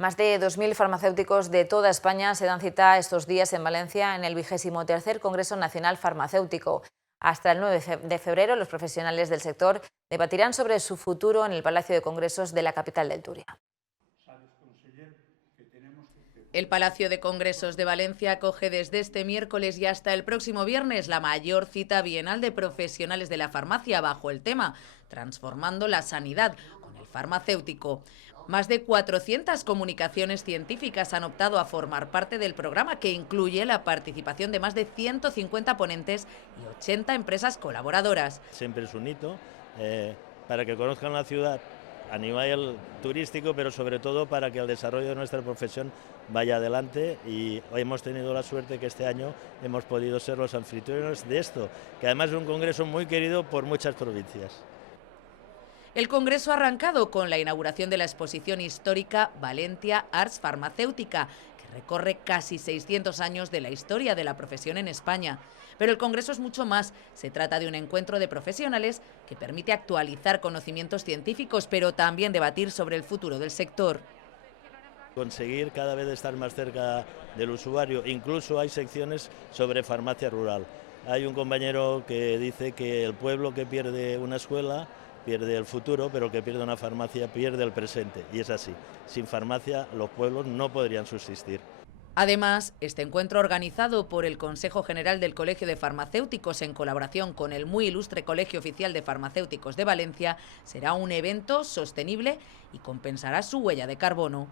Más de 2.000 farmacéuticos de toda España se dan cita estos días en Valencia en el 23º Congreso Nacional Farmacéutico. Hasta el 9 de febrero, los profesionales del sector debatirán sobre su futuro en el Palacio de Congresos de la capital del Turia. El Palacio de Congresos de Valencia acoge desde este miércoles y hasta el próximo viernes la mayor cita bienal de profesionales de la farmacia bajo el tema Transformando la sanidad con el farmacéutico. Más de 400 comunicaciones científicas han optado a formar parte del programa, que incluye la participación de más de 150 ponentes y 80 empresas colaboradoras. Siempre es un hito para que conozcan la ciudad a nivel turístico, pero sobre todo para que el desarrollo de nuestra profesión vaya adelante, y hoy hemos tenido la suerte que este año hemos podido ser los anfitriones de esto, que además es un congreso muy querido por muchas provincias. El congreso ha arrancado con la inauguración de la exposición histórica Valentia Arts Farmacéutica, que recorre casi 600 años de la historia de la profesión en España. Pero el congreso es mucho más. Se trata de un encuentro de profesionales que permite actualizar conocimientos científicos, pero también debatir sobre el futuro del sector. Conseguir cada vez estar más cerca del usuario. Incluso hay secciones sobre farmacia rural. Hay un compañero que dice que el pueblo que pierde una escuela pierde el futuro, pero el que pierde una farmacia pierde el presente. Y es así. Sin farmacia los pueblos no podrían subsistir. Además, este encuentro, organizado por el Consejo General del Colegio de Farmacéuticos en colaboración con el muy ilustre Colegio Oficial de Farmacéuticos de Valencia, será un evento sostenible y compensará su huella de carbono.